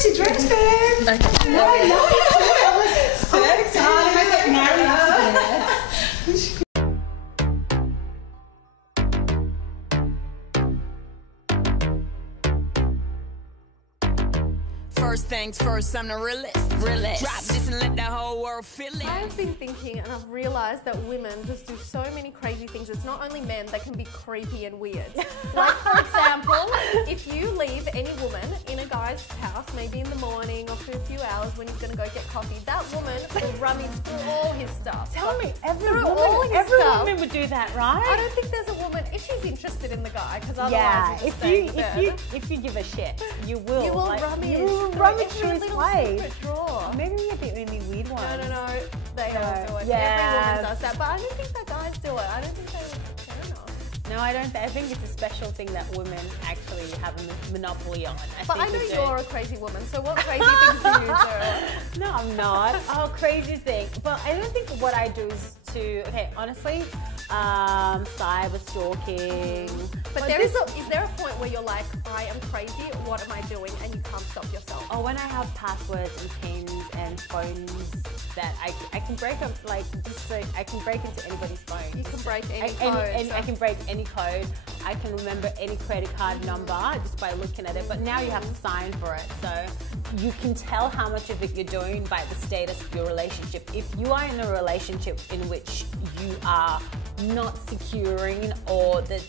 fancy dress, babe. Okay. No, I know you. So excited. I get married today. First things first, I'm the realist. Drop this and let the whole world feel it. I've been thinking and I've realised that women just do so many crazy things. It's not only men that can be creepy and weird. Like, for example, if you leave any woman in a guy's house, maybe in the morning or for a few hours when he's going to go get coffee, that woman will rummage through all his stuff. Tell me, every stuff. woman would do that, right? I don't think there's a woman, if she's interested in the guy, because otherwise Yeah, if you give a shit, you will. you will like, rummage. You will rummage through every his little place. secret drawer. Maybe you're the only weird one. No. They No, all do it. yeah. Every woman does that. But I don't think that guys do it. I don't think they would care enough. No, I don't. I think it's a special thing that women actually have a monopoly on. But I know you're a crazy woman, so what crazy things do you do? No, I'm not. Oh, crazy thing. But I don't think what I do is to, okay, honestly, cyber stalking. But is there a point where you're like, I am crazy, what am I doing? And you can't stop yourself. Oh, when I have passwords and pins and phones that I can break up, like, just like, I can break into anybody's phone. You can break any code. I can break any code. I can remember any credit card number just by looking at it. But now you have to sign for it. So you can tell how much of it you're doing by the status of your relationship. If you are in a relationship in which you are not securing or that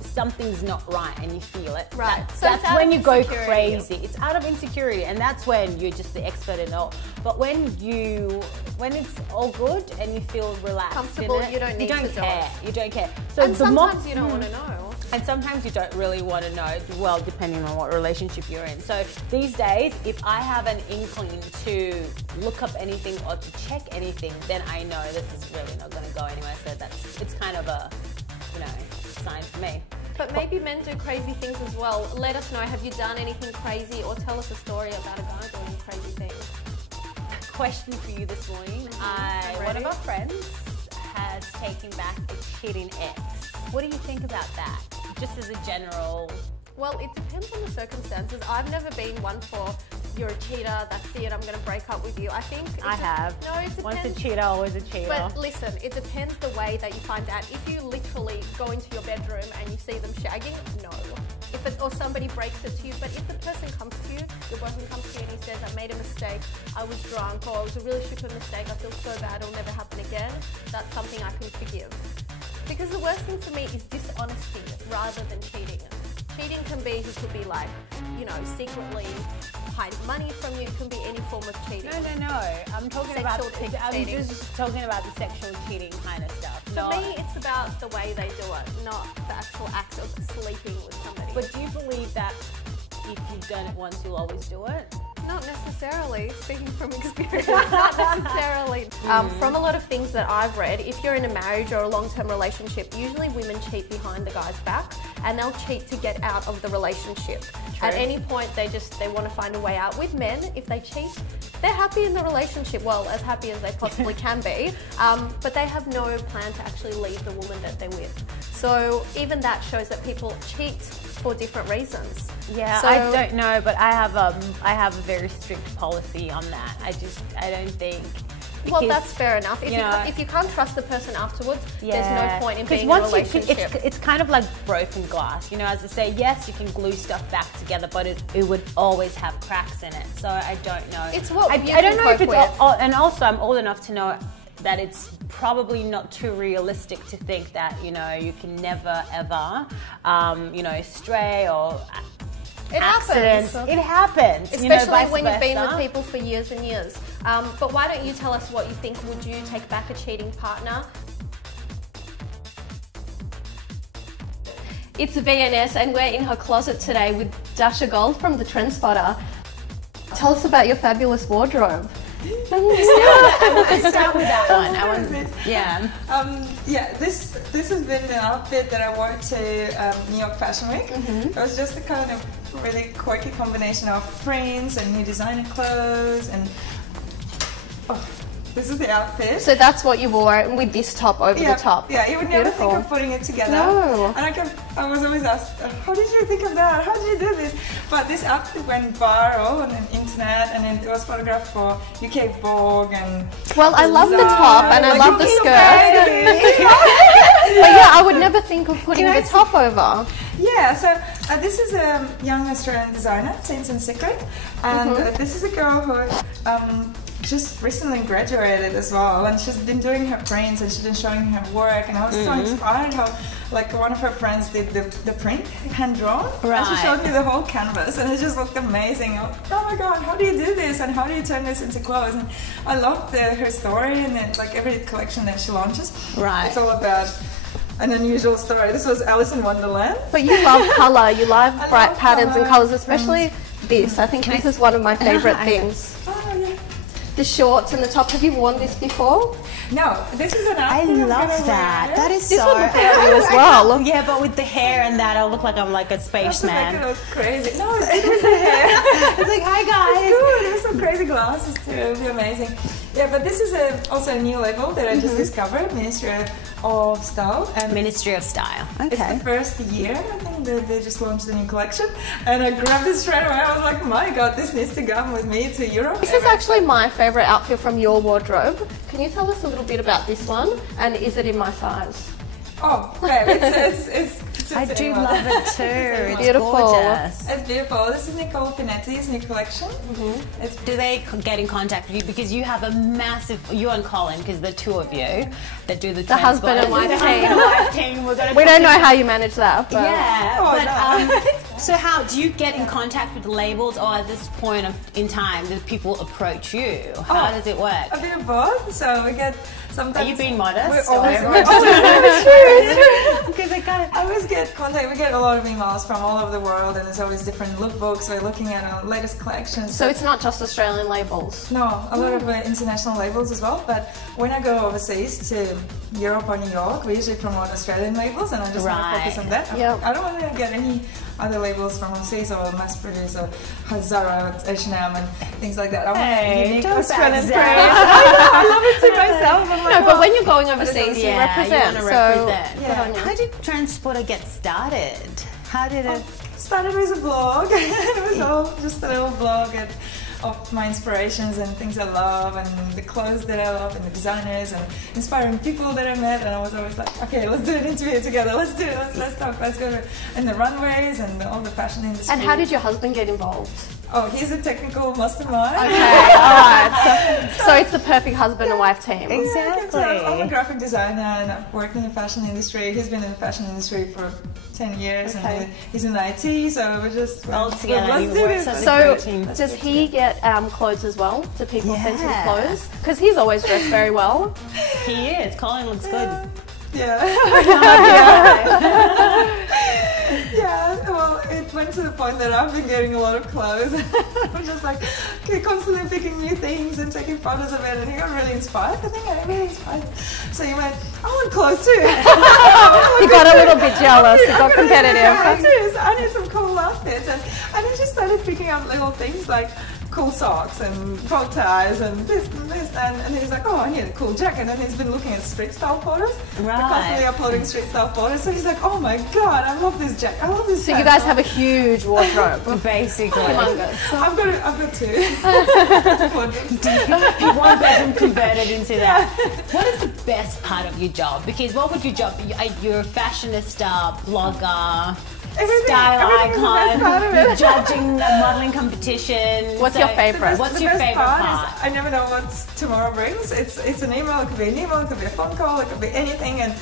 something's not right and you feel it, right? That's when you go crazy. It's out of insecurity, and that's when you're just the expert in it all. But when it's all good and you feel relaxed, comfortable, in it, you don't need to care. You don't care. So and sometimes you don't want to know. And sometimes you don't really want to know, well, depending on what relationship you're in. So these days, if I have an inkling to look up anything or to check anything, then I know this is really not going to go anywhere. So it's kind of a, sign for me. But maybe men do crazy things as well. Let us know, have you done anything crazy, or tell us a story about a guy doing crazy things. Question for you this morning. One of our friends has taken back a cheating ex. What do you think about that? Just as a general... Well, it depends on the circumstances. I've never been one for, you're a cheater, that's it, I'm going to break up with you. I think... I have. No, it depends. Once a cheater, always a cheater. But listen, it depends the way that you find out. If you literally go into your bedroom and you see them shagging, no. Or somebody breaks it to you. But if the person comes to you, your boyfriend comes to you and he says, I made a mistake, I was drunk, or it was a really stupid mistake, I feel so bad, it'll never happen again, that's something I can forgive. Because the worst thing for me is dishonesty rather than cheating. Cheating can be, he could be like, secretly hiding money from you. It can be any form of cheating. No. I'm talking about I'm just talking about the sexual cheating kind of stuff. For me, it's about the way they do it, not the actual act of sleeping with somebody. But do you believe that if you've done it once, you'll always do it? Not necessarily, speaking from experience, not necessarily. From a lot of things that I've read, if you're in a marriage or a long-term relationship, usually women cheat behind the guy's back and they'll cheat to get out of the relationship. True. At any point, they want to find a way out. With men, if they cheat, they're happy in the relationship, well, as happy as they possibly can be, but they have no plan to actually leave the woman that they're with. So even that shows that people cheat for different reasons. Yeah, so, I don't know, but I have a very strict policy on that. I don't think. Because, well, that's fair enough. If you can't trust the person afterwards, there's no point in being in a relationship. It's kind of like broken glass. As I say, yes, you can glue stuff back together, but it would always have cracks in it. So I don't know. It's what I don't know if it's and also I'm old enough to know that it's probably not too realistic to think that you can never ever stray or accidents. It happens. Especially when you've been with people for years and years. But why don't you tell us what you think? Would you take back a cheating partner? It's VNS and we're in her closet today with Dasha Gold from The Trend Spotter. Tell us about your fabulous wardrobe. Let's start with that one. This has been an outfit that I wore to New York Fashion Week. It was just a kind of really quirky combination of prints and new designer clothes and This is the outfit. So that's what you wore with this top over the top. Yeah, you would never Beautiful. think of putting it together. No. And I was always asked, how did you think of that? How did you do this? But this outfit went viral on the internet, and then it was photographed for UK Vogue and. Well, I love the top and I love the skirt. skirt. But yeah, I would never think of putting the top over. Yeah, so this is a young Australian designer, Sense and Secret, and this is a girl who just recently graduated as well, and she's been doing her prints and she's been showing her work, and I was so inspired how like one of her friends did the print hand drawn, and she showed me the whole canvas, and it just looked amazing. Oh my god, how do you do this, and how do you turn this into clothes? And I loved her story, and then like every collection that she launches, it's all about an unusual story. This was Alice in Wonderland. But you love colour, you love bright patterns and colours, especially this. I think this is one of my favourite things. Oh yeah. The shorts and the top. Have you worn this before? No, this is an I outfit I'm love gonna that. wear. That is This so. one looks good as well. Yeah, but with the hair and that, I look like I'm like a That's like spaceman. it was crazy. No, it was the hair. It's like, hi guys. Good. There's some crazy glasses too. It'll be amazing. Yeah, but this is also a new label that I just discovered, Ministry of Style. And Ministry of Style. it's the first year, I think, that they just launched a new collection. And I grabbed it straight away. I was like, my god, this needs to come with me to Europe. This is actually my favourite outfit from your wardrobe. Can you tell us a little bit about this one? And is it in my size? Oh, okay. It's I do love it too. It's Beautiful. gorgeous. It's beautiful. This is Nicole Pinetti's new collection. Do they get in contact with you because you have a massive? You and Colin, because the two of you that do the husband and wife team. We don't know how you manage that. But Yeah, Oh, but so how do you get in contact with the labels, or at this point in time, do people approach you? How does it work? A bit of both. So we get sometimes. Are you being modest? We're always, Or- we're always Because I got it. I always get contact. We get a lot of emails from all over the world, and there's always different lookbooks. We're looking at our latest collections. So it's not just Australian labels. No, a lot of international labels as well. But when I go overseas to Europe or New York, we usually promote Australian labels, and I just want to focus on that. Yep. I don't want to get any other labels from overseas or mass produce or Zara, H&M, and things like that. I want unique don't Australian back prints. I love it to myself. I'm like, No, but when you're going overseas, you Yeah, represent. you want to represent. So, Yeah. good on you. How did Transporter get started? How did it? Started with a blog. It was all just a little blog of my inspirations and things I love and the clothes that I love and the designers and inspiring people that I met, and I was always like, okay, let's do an interview together, let's do it, let's talk, let's go and the runways and all the fashion industry. And how did your husband get involved? Oh, he's a technical mastermind. Okay, alright. So it's the perfect husband and wife team. Exactly. I'm a graphic designer and I've worked in the fashion industry. He's been in the fashion industry for 10 years and he's in IT, so we're just All together, let's you do work this. something So great team. does he get clothes as well? Do people send him Yeah. clothes? Because he's always dressed very well. He is. Colin looks good. Yeah. Yeah, well, it went to the point that I've been getting a lot of clothes. I'm just like constantly picking new things and taking photos of it, and he got really inspired. I think I got really inspired. So he went, I want clothes too. He got a little bit jealous. He got competitive. I need some cool outfits, and he just started picking up little things like cool socks and bow ties and this and this, and he's like, oh, I need a cool jacket, and he's been looking at street style photos. Right. We're constantly uploading street style photos, so he's like, oh my god, I love this jacket, I love this. So you guys have a huge wardrobe. Basically. Humongous. I've got two. One bedroom converted into that. What is the best part of your job? Because what would your job be? You're a fashionista, blogger, style everything is the best part of icon, it. you're judging a modeling competition. What's your favourite? What's The your best favourite part part? is I never know what tomorrow brings. It's an email, it could be an email, it could be a phone call, it could be anything, and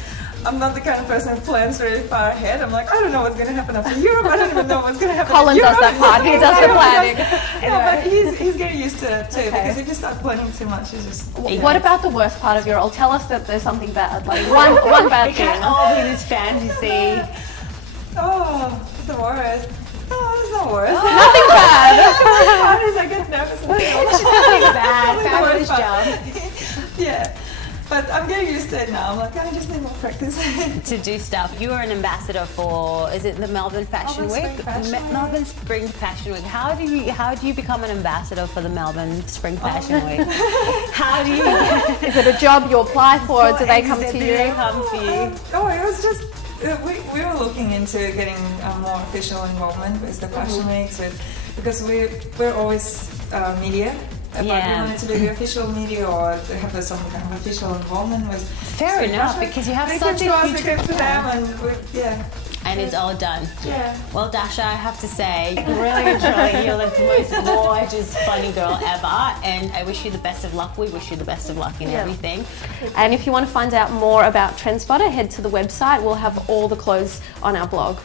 I'm not the kind of person who plans really far ahead. I'm like, I don't know what's going to happen after Europe. I don't even know what's going to happen. Colin in does Europe. that part. He does the planning. Yeah, but he's getting used to it too, because if you start planning too much, it's just. What about the worst part of your role? Tell us that there's something bad. Like one bad It can't thing. all be this fantasy. Oh, it's the worst. Oh, it's not worst. Nothing bad. The worst part is I get nervous. Nothing bad. Probably the Fabulous worst job. Yeah. But I'm getting used to it now. I'm like, I just need more practice. this. To do stuff. You are an ambassador for, is it the Melbourne Fashion Melbourne Week? Spring Fashion Week. Melbourne Spring Fashion Week. How do you become an ambassador for the Melbourne Spring Fashion Week? How do you? Is it a job you apply for, or do they come to Do you? they come to you? Oh, it was just we were looking into getting more official involvement with the fashion weeks, because we're always media. But we wanted to be the official media or to have some kind of official involvement with. Fair enough, because you have they such came to a us, huge we came to them, and and it's all done. Yeah. Well, Dasha, I have to say, really and truly, you're the most gorgeous, funny girl ever, and I wish you the best of luck. We wish you the best of luck in everything. And if you want to find out more about TrendSpotter, head to the website. We'll have all the clothes on our blog.